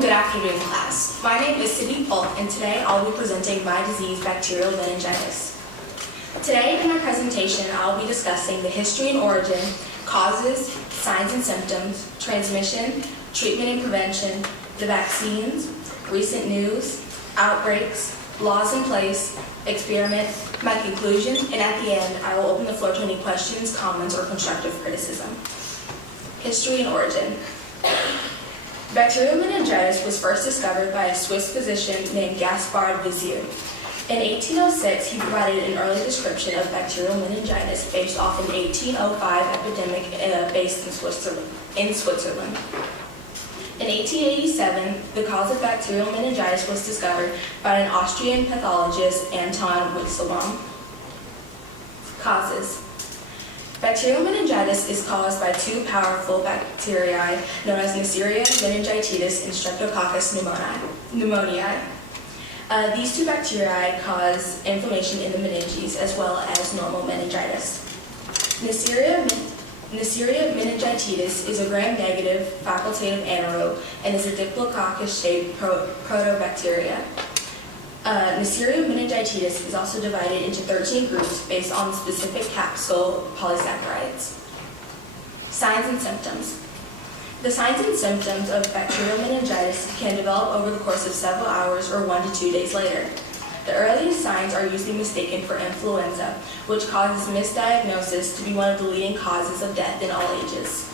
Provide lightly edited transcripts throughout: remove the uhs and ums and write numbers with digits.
and good afternoon, class. My name is Polk, and today I'll be presenting my disease, bacterial meningitis. Today in my presentation, I'll be discussing the history and origin, causes, signs and symptoms, transmission, treatment and prevention, the vaccines, recent news, outbreaks, laws in place, experiment, my conclusion, and at the end, I will open the floor to any questions, comments, or constructive criticism. History and origin. Bacterial meningitis was first discovered by a Swiss physician named Gaspard Vizier. In 1806, he provided an early description of bacterial meningitis based off an 1805 epidemic based in Switzerland. In 1887, the cause of bacterial meningitis was discovered by an Austrian pathologist, Anton Wechselbaum. Causes. Bacterial meningitis is caused by two powerful bacteria known as Neisseria meningitidis and Streptococcus pneumoniae. These two bacteria cause inflammation in the meninges as well as normal meningitis. Neisseria meningitidis is a gram-negative facultative anaerobe and is a diplococcus-shaped protobacteria. Neisseria meningitidis is also divided into 13 groups based on specific capsule polysaccharides. Signs and symptoms. The signs and symptoms of bacterial meningitis can develop over the course of several hours or 1 to 2 days later. The earliest signs are usually mistaken for influenza, which causes misdiagnosis to be one of the leading causes of death in all ages.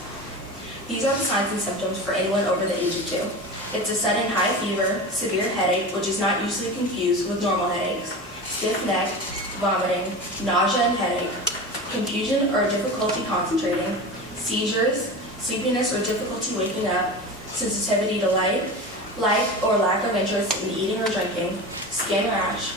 These are the signs and symptoms for anyone over the age of 2. It's a sudden high fever, severe headache, which is not usually confused with normal headaches, stiff neck, vomiting, nausea and headache, confusion or difficulty concentrating, seizures, sleepiness or difficulty waking up, sensitivity to light or lack of interest in eating or drinking, skin rash.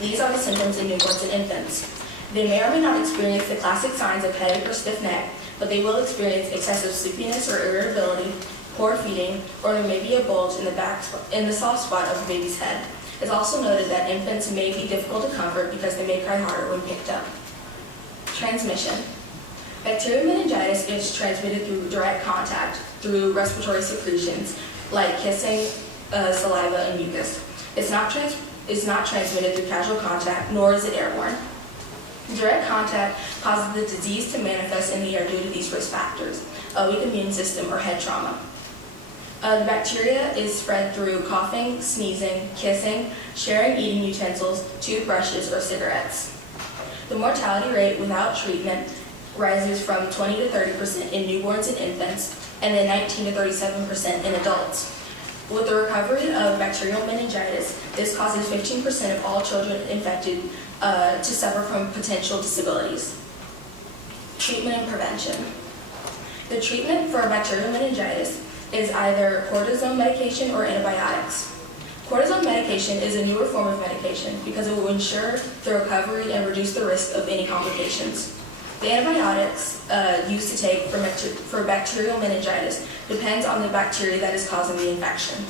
These are the symptoms in newborns and infants. They may or may not experience the classic signs of headache or stiff neck, but they will experience excessive sleepiness or irritability, poor feeding, or there may be a bulge in the soft spot of the baby's head. It's also noted that infants may be difficult to comfort because they may cry harder when picked up. Transmission. Bacterial meningitis is transmitted through direct contact through respiratory secretions like kissing, saliva, and mucus. It's not transmitted through casual contact, nor is it airborne. Direct contact causes the disease to manifest in the air due to these risk factors: a weak immune system or head trauma. The bacteria is spread through coughing, sneezing, kissing, sharing eating utensils, toothbrushes, or cigarettes. The mortality rate without treatment rises from 20 to 30% in newborns and infants, and then 19 to 37% in adults. With the recovery of bacterial meningitis, this causes 15% of all children infected to suffer from potential disabilities. Treatment and prevention. The treatment for bacterial meningitis is either cortisone medication or antibiotics. Cortisone medication is a newer form of medication because it will ensure the recovery and reduce the risk of any complications. The antibiotics used to take for bacterial meningitis depends on the bacteria that is causing the infection.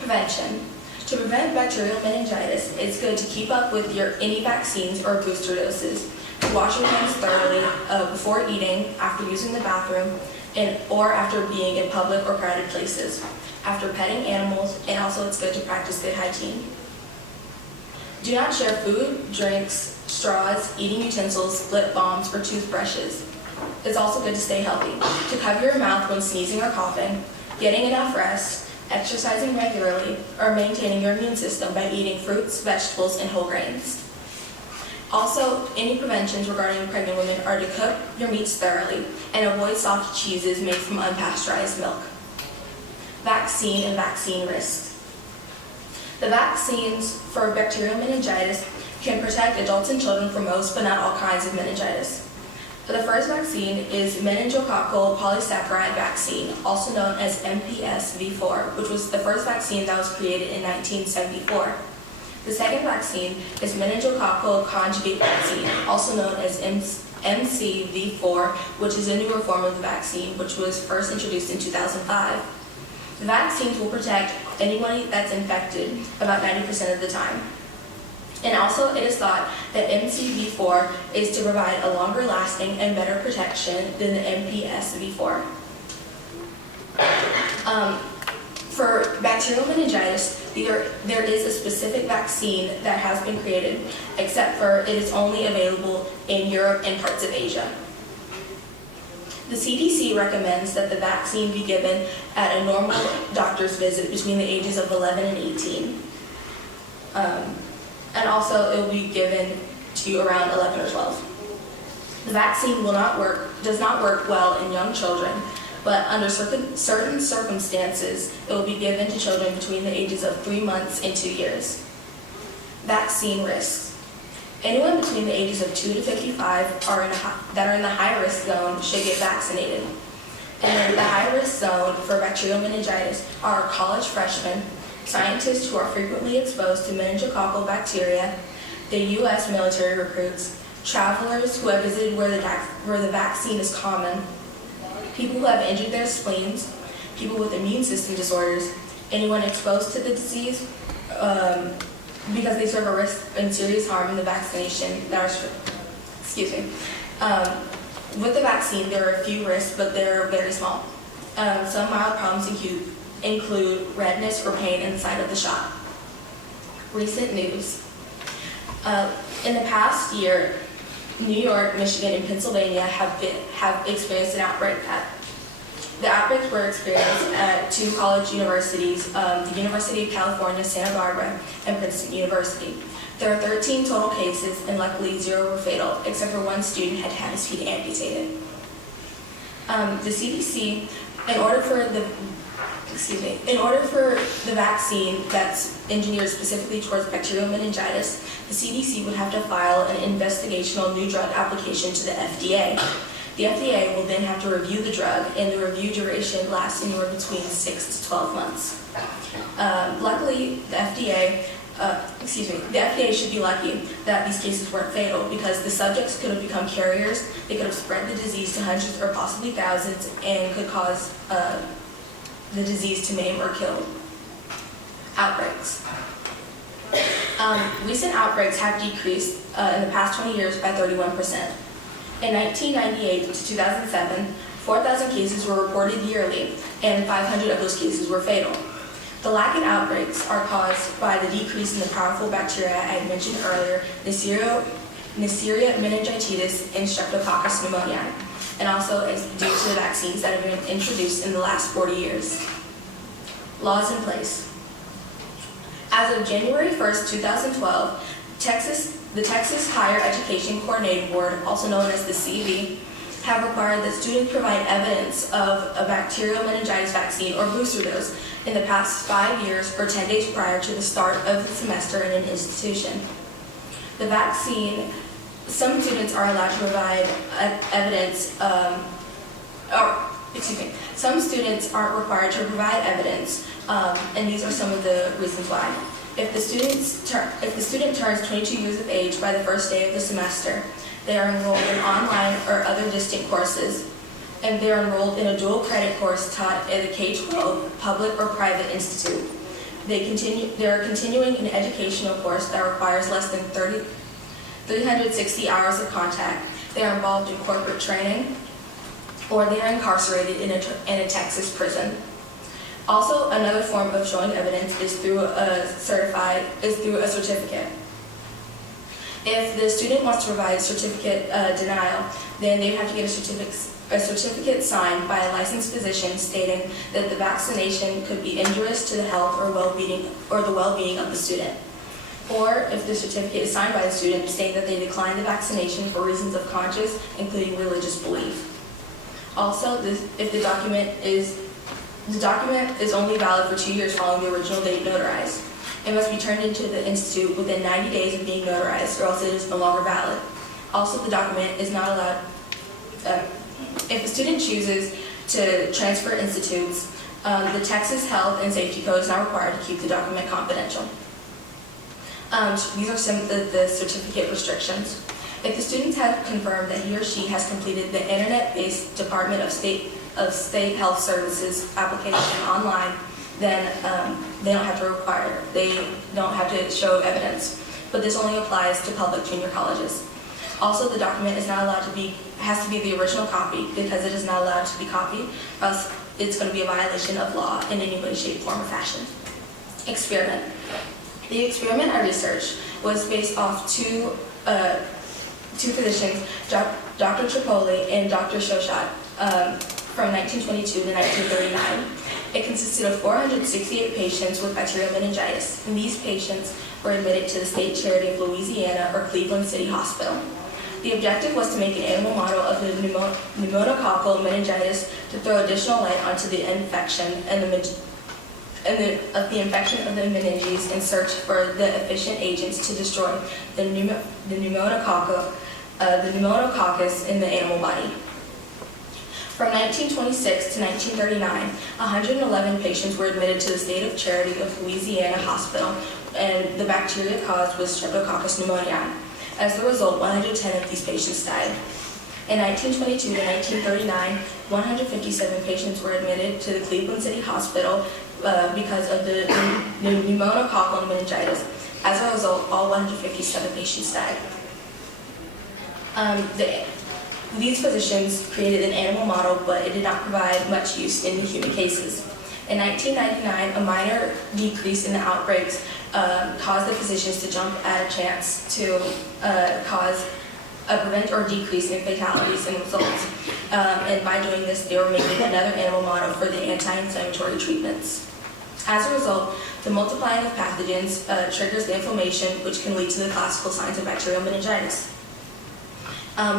Prevention. To prevent bacterial meningitis, it's good to keep up with any vaccines or booster doses. To wash your hands thoroughly before eating, after using the bathroom, or after being in public or crowded places, after petting animals, and also it's good to practice good hygiene. Do not share food, drinks, straws, eating utensils, lip balms, or toothbrushes. It's also good to stay healthy. To cover your mouth when sneezing or coughing, getting enough rest, exercising regularly, or maintaining your immune system by eating fruits, vegetables, and whole grains. Also, any preventions regarding pregnant women are to cook your meats thoroughly and avoid soft cheeses made from unpasteurized milk. Vaccine and vaccine risks. The vaccines for bacterial meningitis can protect adults and children from most but not all kinds of meningitis. The first vaccine is Meningococcal Polysaccharide vaccine, also known as MPS V4, which was the first vaccine that was created in 1974. The second vaccine is Meningococcal Conjugate vaccine, also known as MCV4, which is a newer form of the vaccine, which was first introduced in 2005. The vaccines will protect anyone that's infected about 90% of the time. And also, it is thought that MCV4 is to provide a longer lasting and better protection than the MPS V4. For bacterial meningitis, there is a specific vaccine that has been created, except for it is only available in Europe and parts of Asia. The CDC recommends that the vaccine be given at a normal doctor's visit between the ages of 11 and 18. And also it will be given to you around 11 or 12. The vaccine does not work well in young children, but under certain circumstances, it will be given to children between the ages of 3 months and 2 years. Vaccine risks. Anyone between the ages of 2 to 55 that are in the high-risk zone should get vaccinated. And the high-risk zone for bacterial meningitis are college freshmen, scientists who are frequently exposed to meningococcal bacteria, the U.S. military recruits, travelers who have visited where the vaccine is common, people who have injured their spleens, people with immune system disorders, anyone exposed to the disease because they serve a risk and serious harm in the vaccination with the vaccine, there are a few risks, but they're very small. Some mild problems include redness or pain in the site of the shot. Recent news. In the past year, New York, Michigan, and Pennsylvania have experienced an outbreak. The outbreaks were experienced at 2 college universities, the University of California, Santa Barbara, and Princeton University. There are 13 total cases, and luckily 0 were fatal, except for 1 student had his feet amputated. The CDC, in order for the vaccine that's engineered specifically towards bacterial meningitis, the CDC would have to file an investigational new drug application to the FDA. The FDA will then have to review the drug, and the review duration lasts anywhere between 6 to 12 months. Luckily, the FDA should be lucky that these cases weren't fatal, because the subjects could have become carriers, they could have spread the disease to hundreds or possibly thousands, and could cause the disease to maim or kill. Outbreaks. Recent outbreaks have decreased in the past 20 years by 31%. In 1998 to 2007, 4,000 cases were reported yearly, and 500 of those cases were fatal. The lack in outbreaks are caused by the decrease in the powerful bacteria I had mentioned earlier, Neisseria meningitis and Streptococcus pneumoniae, and also is due to the vaccines that have been introduced in the last 40 years. Laws in place. As of January 1st, 2012, the Texas Higher Education Coordinating Board, also known as the CV, have required that students provide evidence of a bacterial meningitis vaccine or booster dose in the past 5 years or 10 days prior to the start of the semester in an institution. The vaccine, some students are allowed to provide evidence, some students aren't required to provide evidence, and these are some of the reasons why. If the student turns 22 years of age by the first day of the semester, they are enrolled in online or other distant courses, and they are enrolled in a dual credit course taught at a K-12 public or private institute. They are continuing an educational course that requires less than 360 hours of contact. They are involved in corporate training, or they are incarcerated in a Texas prison. Also, another form of showing evidence is through a certificate. If the student wants to provide certificate denial, then they have to get a certificate signed by a licensed physician stating that the vaccination could be injurious to the health or the well-being of the student. Or if the certificate is signed by the student stating that they declined the vaccination for reasons of conscience, including religious belief. Also, if the document is only valid for 2 years following the original date notarized. It must be turned into the institute within 90 days of being notarized, or else it is no longer valid. Also, the document is not allowed. If a student chooses to transfer institutes, the Texas Health and Safety Code is not required to keep the document confidential. These are some of the certificate restrictions. If the students have confirmed that he or she has completed the internet-based Department of State Health Services application online, then they don't have to show evidence. But this only applies to public junior colleges. Also, the document is not allowed has to be the original copy, because it is not allowed to be copied, it's going to be a violation of law in any way, shape, form, or fashion. Experiment. The experiment I researched was based off two physicians, Dr. Tripoli and Dr. Shoshat, from 1922 to 1939. It consisted of 468 patients with bacterial meningitis, and these patients were admitted to the State Charity of Louisiana or Cleveland City Hospital. The objective was to make an animal model of the pneumococcal meningitis to throw additional light onto the infection and the infection of the meninges and search for the efficient agents to destroy the pneumococcus in the animal body. From 1926 to 1939, 111 patients were admitted to the State of Charity of Louisiana Hospital, and the bacteria caused was Streptococcus pneumoniae. As a result, 110 of these patients died. In 1922 to 1939, 157 patients were admitted to the Cleveland City Hospital because of the pneumococcal meningitis. As a result, all 157 patients died. These physicians created an animal model, but it did not provide much use in the human cases. In 1999, a minor decrease in the outbreaks caused the physicians to jump at a chance to prevent or decrease in fatalities and results. And by doing this, they were making another animal model for the anti-inflammatory treatments. As a result, the multiplying of pathogens triggers the inflammation, which can lead to the classical signs of bacterial meningitis.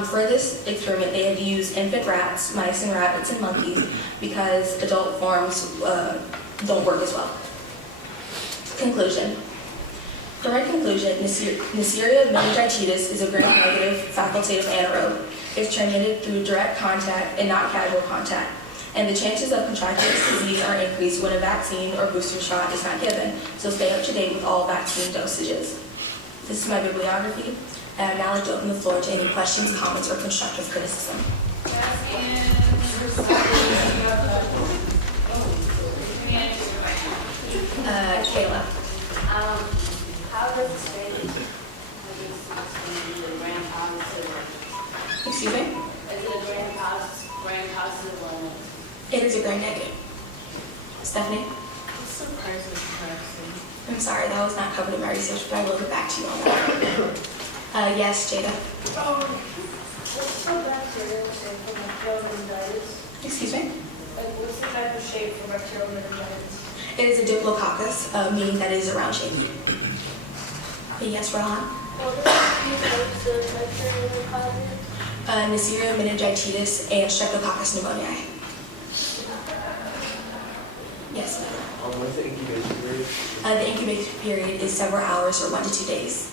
For this experiment, they had to use infant rats, mice, and rabbits, and monkeys because adult forms don't work as well. Conclusion. For my conclusion, Neisseria meningitis is a gram-negative facultative anaerobe. It's transmitted through direct contact and not casual contact, and the chances of contracting this disease are increased when a vaccine or booster shot is not given, so stay up to date with all vaccine dosages. This is my bibliography. And I'd now like to open the floor to any questions, comments, or constructive criticism. Kayla. How does the state gram-positive? Excuse me? Is it a gram-positive or? It is a gram-negative. Stephanie? What's the price of vaccine? I'm sorry, that was not covered in my research, but I will get back to you on that. Yes, Jada. What's the bacterial shape for bacterial meningitis? Excuse me? Like, what's the type of shape for bacterial meningitis? It is a diplococcus, meaning that it is a round shape. Yes, Rohan? What are the types of bacteria that cause it? Neisseria meningitis and Streptococcus pneumoniae. Yes, ma'am. What's the incubation period? The incubation period is several hours or 1 to 2 days.